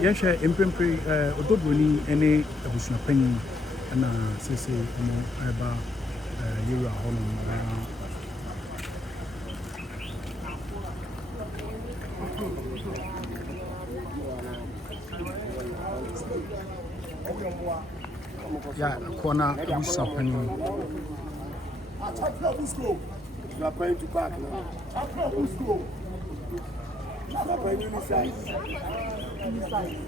Yes, imprimprint, Odobuni, any Abusna Penny, and Sissy, about Euro Holland around. Yeah, corner Abusna Penny. You are going to back now. You are going to inside.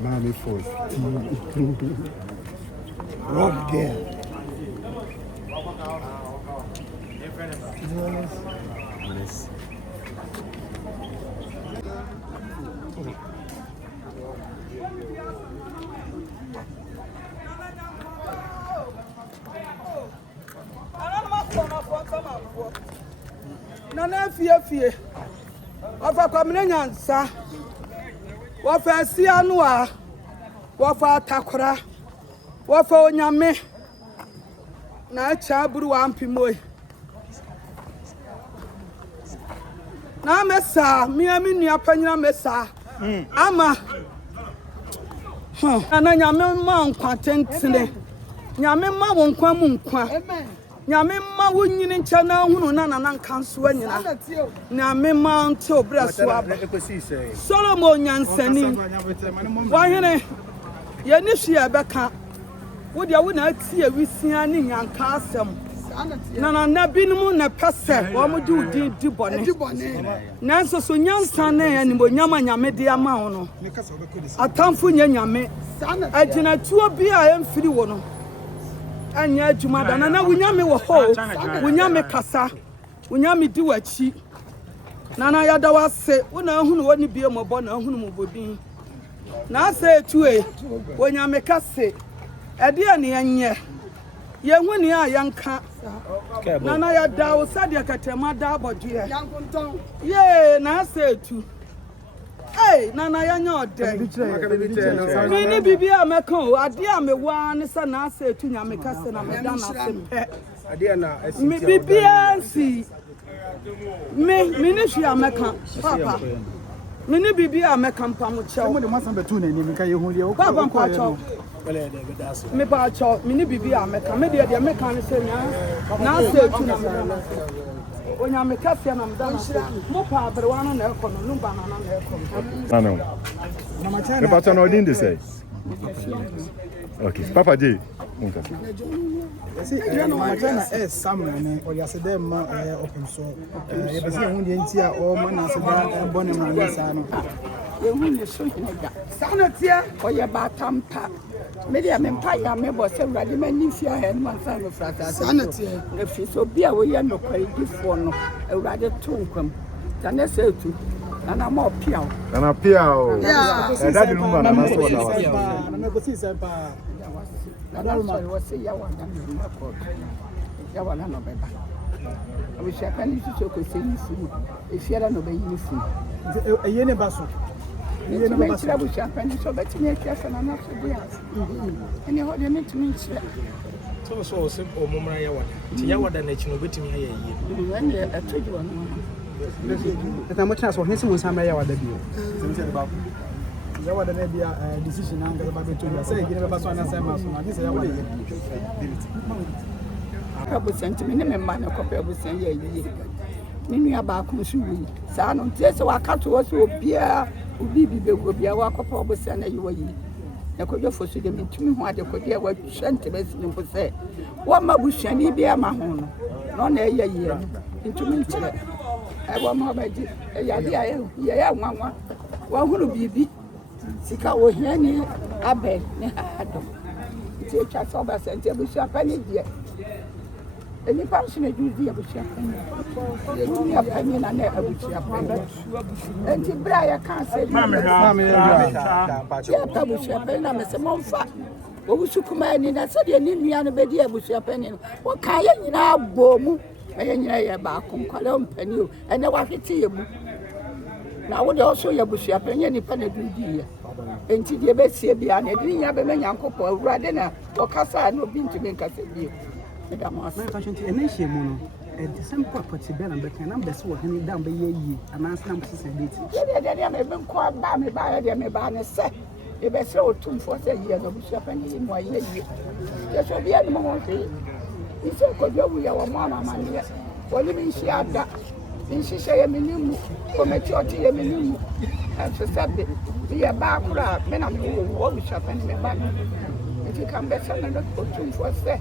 Mommy force. Rock girl. Yes. Nana fie ofa kwamene nyansa wofa asia no a wofa atakora wofa onyame na acha buru wa mpimoi na mesa miami nua panyina mesa ama ana nyame ma nkwa tentene nyame ma wo nkwa mu nkwa nyame ma wo nyini ncha na hunu na nkanso anyina nyame ma nte obra so aba Solomon nyansani wahene ye ni hwe beka wo dia wo na ati awisia ni nyanka asem na binum na pese wo mo di bone nanso so nyansa na ya ni bo nyama nyame de ama wo no atamfo nyame agina tuo bi a emfiri wo no anya adwuma da na wunyame wo ho wunyame kasa wunyame di wachi na ya da wase wo na hunu woni bie mobo na hunu mo bodin na ase tue wunyame kase ede ane anye ye huni a yanka na ya da o sade katema da abodue ye na ase tu nana ya nya ode mini bibi ameka o ade amewa ne sa na asa etu nya meka se na meda na sempe Ade na mi bibi ansi mini hwi ameka papa mini bibi ameka mpamu chew Mo de masan betu na ni meka ye hu de o papa mpacho me ba cho mini bibi ameka me de meka ne se na asa etu na meda na onya meka se na meda na mo pa abrewa no na ekọ no Lumba na ekọ I know. The pattern ordin they say. Okay, Papa J. See, you know, my summer and or yesterday, open so. You see, when the entire or man as a bonnet man, you win the suit. Sanatia or your batampa. Maybe I'm empire, maybe several men and one son of Sanity. If you so be away, no quite before no, a rather tunkum. Can I say to? And I'm more piao. And a piao. Yeah, that is Lumba. I'm not going to say, I don't know what say Yawan. Yawan, no better. I wish I can use to say you if you don't obey you. A yene basso. You know, I wish I can so better me a careful and not to be asked. And you hold your meat to me. So simple, Mumma Yawan. Yawan, the nature of it me. When I told you one. That much as what Nissan was a mayor of the bill. There was a decision about the say, give us one as I this is sentiment, and man, a copy would say, yeah, Mimi about Kusu, San, yes, so I cut to us with Pierre, who be a walk up over Sana, you were ye. I could go for them to me what they could hear what sentiments for say. What my bush and be a mahon, non a year, into me. I want more by it. Yeah, one who will be sika ohiani abe ne hado ti twa so ba sente abusu apani die eni pansi na juzi abusu apani eni apani na na abusu apani enti bra ya kan se mama ya abusu apani na me se monfa obusu kuma ni na se de ni nua no be di abusu apani no wo kan ye nyina agbomu ye nyina ye ba konkwale ompani o ene wa hwete ye mu na wo de oso ye abusu apani ni pa na dudi ya enti de be sie bia na de nya be menya nkopɔ awurade na okasa na obi ntumi nkasa bi medam ase na fashion ene hye mu no the same property be na be kan na be so hene down be ye ananse na mse date de me ben ko ba me ba de me ba ne se e be se Otumfuo se ye no busu apani ni mo ye ye je so bia no mo se ise ko de wu ya wo ma ma ne woni mi hye ada nshi hye ye menimu ko meti oti ye menimu so sabe ya ba kura me na wo busu apani me ba enti kan be se na Otumfuo se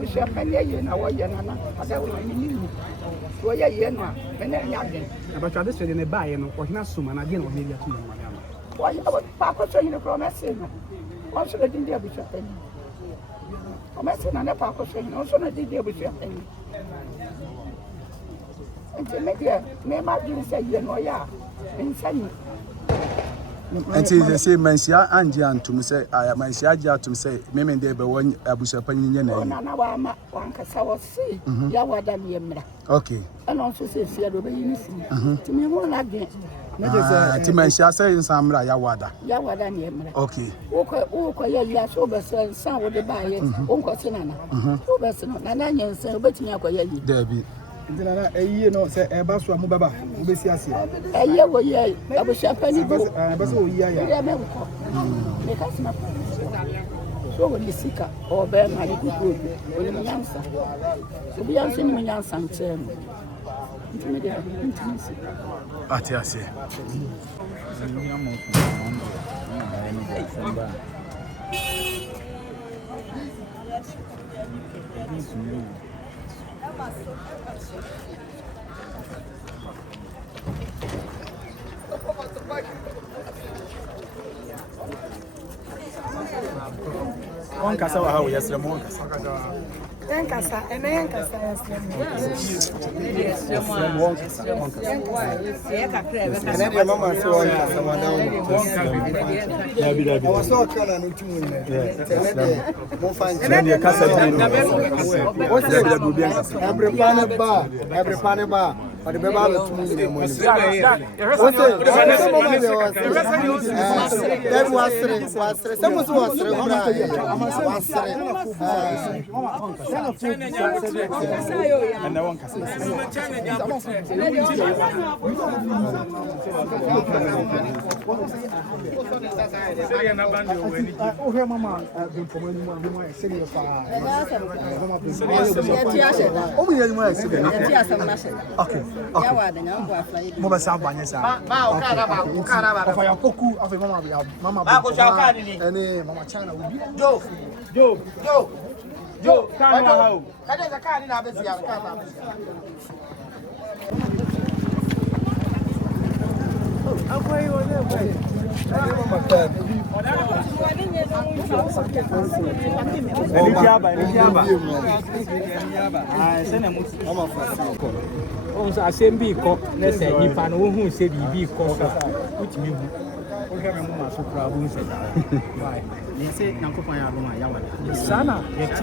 busu apani ye na wo ye na na ada wo menimu wo ye ye no me na nya den about this we ne ba ye no ohina suma na de na ohina tu no why you pa ko so you no promise no o so de dia busu apani o me se na ne pa ko so you no so na de dia busu apani enti me dia me ma di se ye no ya insani Enti they say Manhyia anje antum say Manhyia anje atum say meme dey be won abusuapanyin nye na na wa ma wan kasa wo si ya wada me mra okay ana on so se sia do be yin si ti me mo na gen ti Manhyia say nsamra ya wada ne mra okay wo ko ya so be se san wo de ba ye wo ko se na wo be se no na nyensa obetimi akoya yi David ndina eyi no se e ba so amu baba obesi ase eye wo ye abusu apani bo ba se oyi aya ya me ko me ka sima so wo ni sika o be ma ni kuku o ni nyansa obi yansa ni nyansa ntem ntime de ntime si ati ase One kasa wa hawo yesre mo kasa. Yankasa, and Yankasa, And no one can say. Mama, Brempomaa, senior far. Okay. Mama Sam Vanessa. Mama China will be Joe, can't know how. Also, I say be cock, let's say, if I know who said he be cock, which means so proud. Why? They say, Uncle Fire, Yawa. Sana, it's